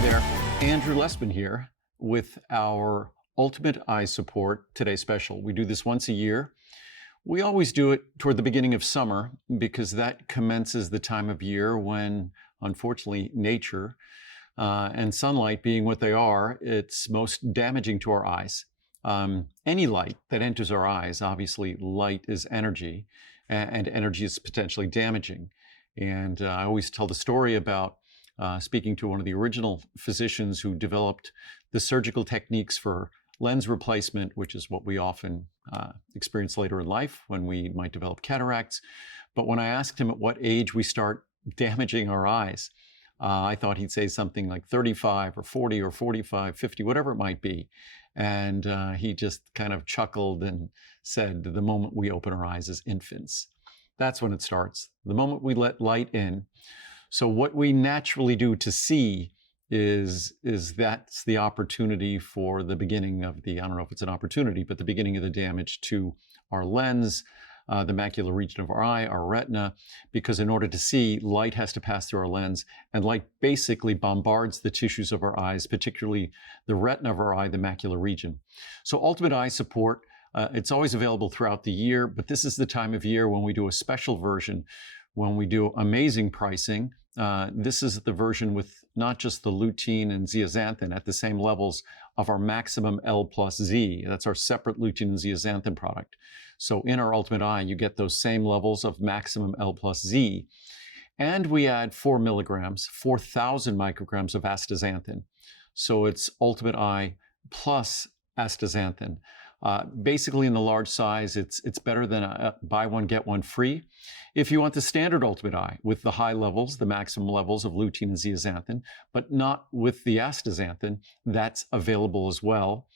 there, Andrew Lessman here with our Ultimate Eye Support Today Special. We do this once a year. We always do it toward the beginning of summer because that commences the time of year when, unfortunately, nature and sunlight being what they are, it's most damaging to our eyes. Any light that enters our eyes, obviously light is energy, and energy is potentially damaging. And I always tell the story about speaking to one of the original physicians who developed the surgical techniques for lens replacement, which is what we often experience later in life when we might develop cataracts. But when I asked him at what age we start damaging our eyes, I thought he'd say something like 35 or 40 or 45, 50, whatever it might be. And he just kind of chuckled and said, the moment we open our eyes as infants. That's when it starts, the moment we let light in. So what we naturally do to see is that's the opportunity for the beginning of the, I don't know if it's an opportunity, but the beginning of the damage to our lens, the macular region of our eye, our retina, because in order to see, light has to pass through our lens, and light basically bombards the tissues of our eyes, particularly the retina of our eye, the macular region. So Ultimate Eye Support, it's always available throughout the year, but this is the time of year when we do a special version, when we do amazing pricing. This is the version with not just the lutein and zeaxanthin at the same levels of our maximum L plus Z. That's our separate lutein and zeaxanthin product. So in our Ultimate Eye, you get those same levels of maximum L plus Z. And we add 4 milligrams, 4,000 micrograms of astaxanthin. So it's Ultimate Eye plus astaxanthin. Basically in the large size, it's better than a buy one, get one free. If you want the standard Ultimate Eye with the high levels, the maximum levels of lutein and zeaxanthin, but not with the astaxanthin, that's available as well.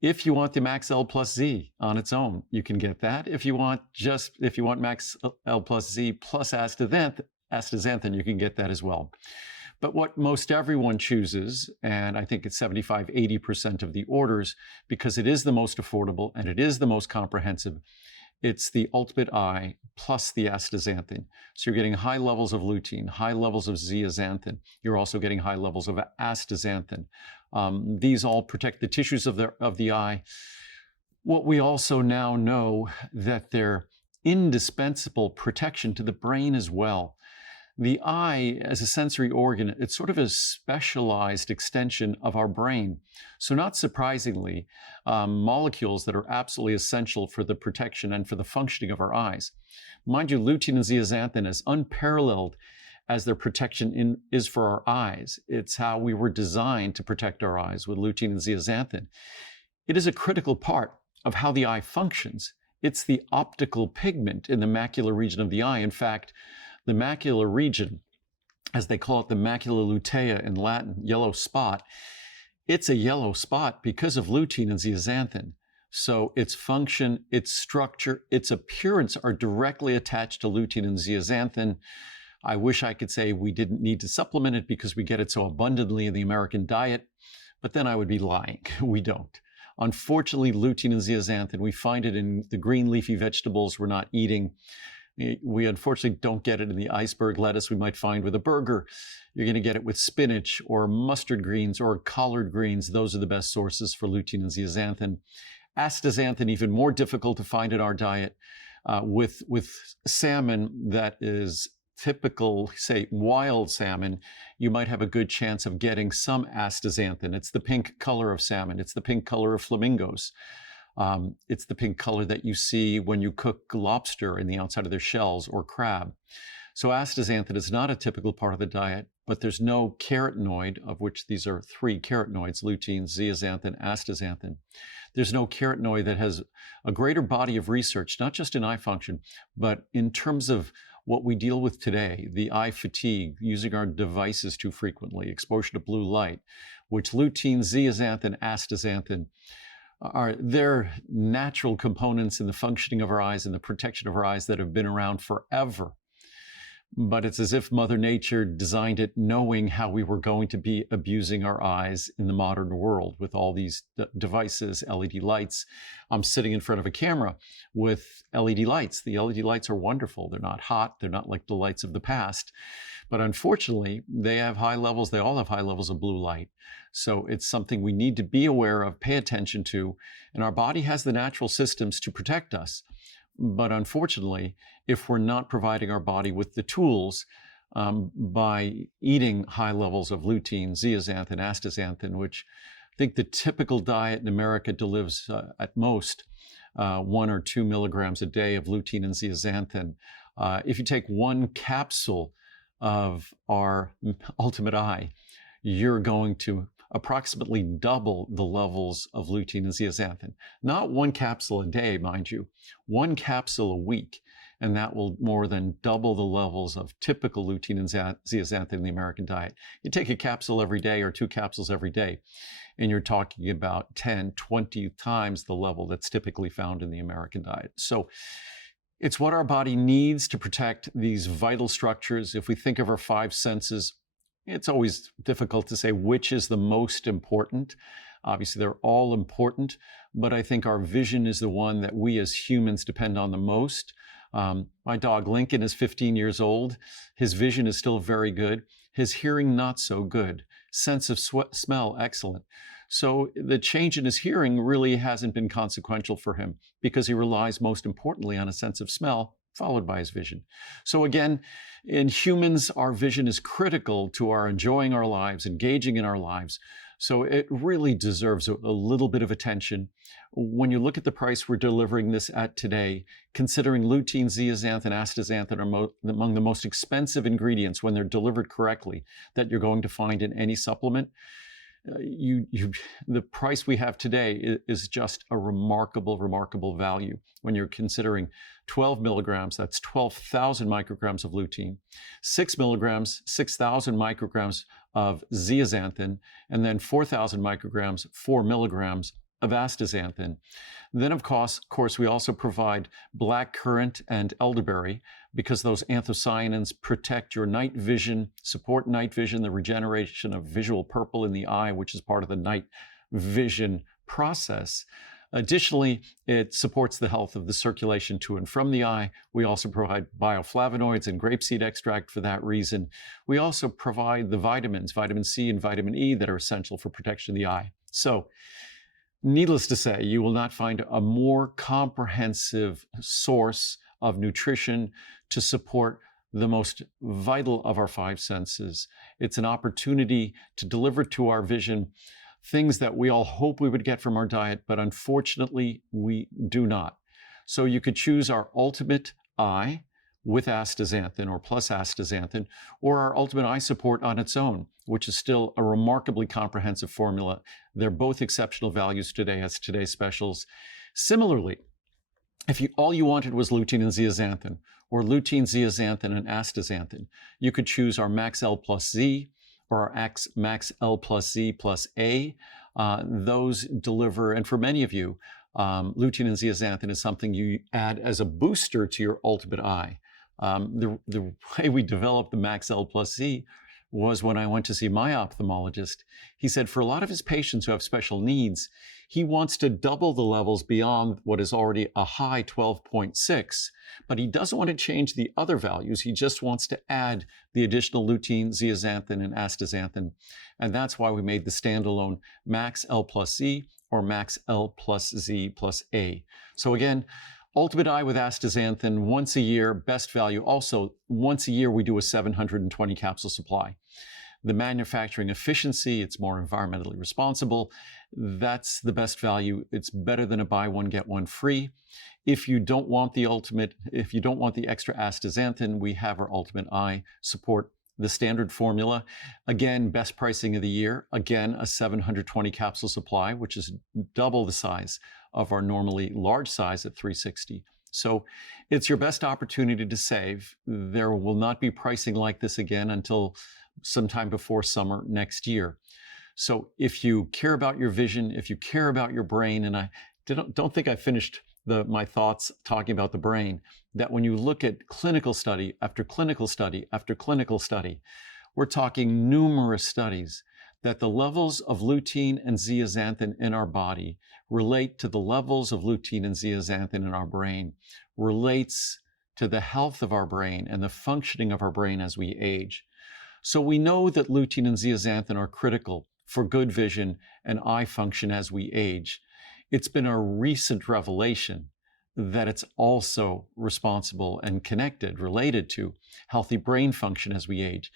If you want the Max L plus Z on its own, you can get that. If you want Max L plus Z plus astaxanthin, you can get that as well. But what most everyone chooses, and I think it's 75, 80% of the orders, because it is the most affordable and it is the most comprehensive, it's the Ultimate Eye plus the astaxanthin. So you're getting high levels of lutein, high levels of zeaxanthin. You're also getting high levels of astaxanthin. These all protect the tissues of the eye. What we also now know that they're indispensable protection to the brain as well. The eye, as a sensory organ, it's sort of a specialized extension of our brain. So not surprisingly, molecules that are absolutely essential for the protection and for the functioning of our eyes. Mind you, lutein and zeaxanthin, as unparalleled as their protection is for our eyes, it's how we were designed to protect our eyes with lutein and zeaxanthin. It is a critical part of how the eye functions. It's the optical pigment in the macular region of the eye. In fact, the macular region, as they call it, the macula lutea in Latin, yellow spot, it's a yellow spot because of lutein and zeaxanthin. So its function, its structure, its appearance are directly attached to lutein and zeaxanthin. I wish I could say we didn't need to supplement it because we get it so abundantly in the American diet, but then I would be lying. We don't. Unfortunately, lutein and zeaxanthin, we find it in the green leafy vegetables we're not eating. We unfortunately don't get it in the iceberg lettuce we might find with a burger. You're going to get it with spinach or mustard greens or collard greens. Those are the best sources for lutein and zeaxanthin. Astaxanthin, even more difficult to find in our diet. With salmon that is typical, say, wild salmon, you might have a good chance of getting some astaxanthin. It's the pink color of salmon. It's the pink color of flamingos. It's the pink color that you see when you cook lobster in the outside of their shells or crab. So astaxanthin is not a typical part of the diet, but there's no carotenoid, of which these are 3 carotenoids, lutein, zeaxanthin, astaxanthin. There's no carotenoid that has a greater body of research, not just in eye function, but in terms of what we deal with today, the eye fatigue, using our devices too frequently, exposure to blue light, which lutein, zeaxanthin, astaxanthin, they're natural components in the functioning of our eyes and the protection of our eyes that have been around forever. But it's as if Mother Nature designed it knowing how we were going to be abusing our eyes in the modern world with all these devices, LED lights. I'm sitting in front of a camera with LED lights. The LED lights are wonderful. They're not hot. They're not like the lights of the past. But unfortunately, they have high levels. They all have high levels of blue light. So it's something we need to be aware of, pay attention to. And our body has the natural systems to protect us. But unfortunately, if we're not providing our body with the tools by eating high levels of lutein, zeaxanthin, astaxanthin, which I think the typical diet in America delivers at most 1 or 2 milligrams a day of lutein and zeaxanthin. If you take one capsule of our Ultimate Eye, you're going to approximately double the levels of lutein and zeaxanthin. Not one capsule a day, mind you, one capsule a week, and that will more than double the levels of typical lutein and zeaxanthin in the American diet. You take a capsule every day or 2 capsules every day, and you're talking about 10, 20 times the level that's typically found in the American diet. So it's what our body needs to protect these vital structures. If we think of our 5 senses, it's always difficult to say which is the most important. Obviously, they're all important, but I think our vision is the one that we as humans depend on the most. My dog Lincoln is 15 years old. His vision is still very good. His hearing, not so good. Sense of smell, excellent. So the change in his hearing really hasn't been consequential for him because he relies most importantly on a sense of smell, followed by his vision. So again, in humans, our vision is critical to our enjoying our lives, engaging in our lives. So it really deserves a little bit of attention. When you look at the price we're delivering this at today, considering lutein, zeaxanthin, astaxanthin are among the most expensive ingredients when they're delivered correctly that you're going to find in any supplement, the price we have today is just a remarkable, remarkable value. When you're considering 12 milligrams, that's 12,000 micrograms of lutein, 6 milligrams, 6,000 micrograms of zeaxanthin, and then 4,000 micrograms, 4 milligrams of astaxanthin. Then, of course, we also provide blackcurrant and elderberry because those anthocyanins protect your night vision, support night vision, the regeneration of visual purple in the eye, which is part of the night vision process. Additionally, it supports the health of the circulation to and from the eye. We also provide bioflavonoids and grapeseed extract for that reason. We also provide the vitamins, vitamin C and vitamin E, that are essential for protection of the eye. So, needless to say, you will not find a more comprehensive source of nutrition to support the most vital of our 5 senses. It's an opportunity to deliver to our vision things that we all hope we would get from our diet, but unfortunately we do not. So you could choose our Ultimate Eye with astaxanthin or plus astaxanthin, or our Ultimate Eye Support on its own, which is still a remarkably comprehensive formula. They're both exceptional values today as today's specials. Similarly, if all you wanted was lutein and zeaxanthin, or lutein, zeaxanthin, and astaxanthin, you could choose our Max L plus Z or our Max L plus Z plus A. Those deliver, and for many of you, lutein and zeaxanthin is something you add as a booster to your Ultimate Eye. The way we developed the Max L plus Z was when I went to see my ophthalmologist. He said for a lot of his patients who have special needs, he wants to double the levels beyond what is already a high 12.6, but he doesn't want to change the other values. He just wants to add the additional lutein, zeaxanthin, and astaxanthin. And that's why we made the standalone Max L plus Z or Max L plus Z plus A. So again, Ultimate Eye with astaxanthin once a year, best value. Also, once a year, we do a 720 capsule supply. The manufacturing efficiency, it's more environmentally responsible. That's the best value. It's better than a buy one, get one free. If you don't want the if you don't want the extra astaxanthin, we have our Ultimate Eye Support, the standard formula. Again, best pricing of the year. Again, a 720 capsule supply, which is double the size of our normally large size at 360. So it's your best opportunity to save. There will not be pricing like this again until sometime before summer next year. So if you care about your vision, if you care about your brain, and I don't think I finished my thoughts talking about the brain, that when you look at clinical study after clinical study after clinical study, we're talking numerous studies that the levels of lutein and zeaxanthin in our body relate to the levels of lutein and zeaxanthin in our brain, relates to the health of our brain and the functioning of our brain as we age. So we know that lutein and zeaxanthin are critical for good vision and eye function as we age. It's been a recent revelation that it's also responsible and connected, related to healthy brain function as we age.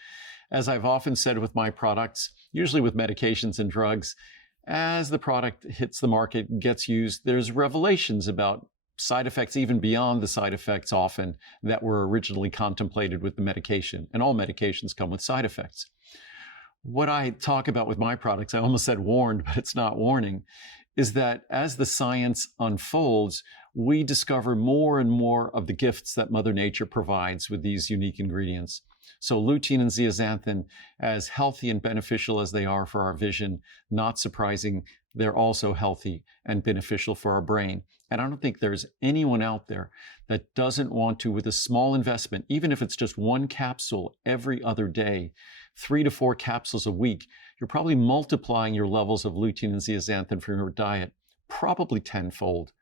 As I've often said with my products, usually with medications and drugs, as the product hits the market, gets used, there's revelations about side effects even beyond the side effects often that were originally contemplated with the medication. And all medications come with side effects. What I talk about with my products, I almost said warned, but it's not warning, is that as the science unfolds, we discover more and more of the gifts that Mother Nature provides with these unique ingredients. So lutein and zeaxanthin, as healthy and beneficial as they are for our vision, not surprising, they're also healthy and beneficial for our brain. And I don't think there's anyone out there that doesn't want to, with a small investment, even if it's just one capsule every other day, 3 to 4 capsules a week, you're probably multiplying your levels of lutein and zeaxanthin from your diet, probably tenfold.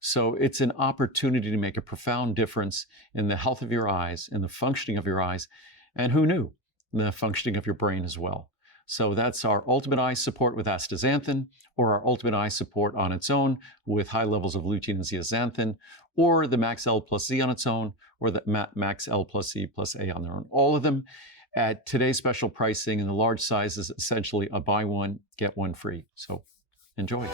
So it's an opportunity to make a profound difference in the health of your eyes, in the functioning of your eyes, and who knew, the functioning of your brain as well. So that's our Ultimate Eye Support with astaxanthin, or our Ultimate Eye Support on its own with high levels of lutein and zeaxanthin, or the Max L plus Z on its own, or the Max L plus Z plus A on their own. All of them at today's special pricing, and the large size is essentially a buy one, get one free. So enjoy.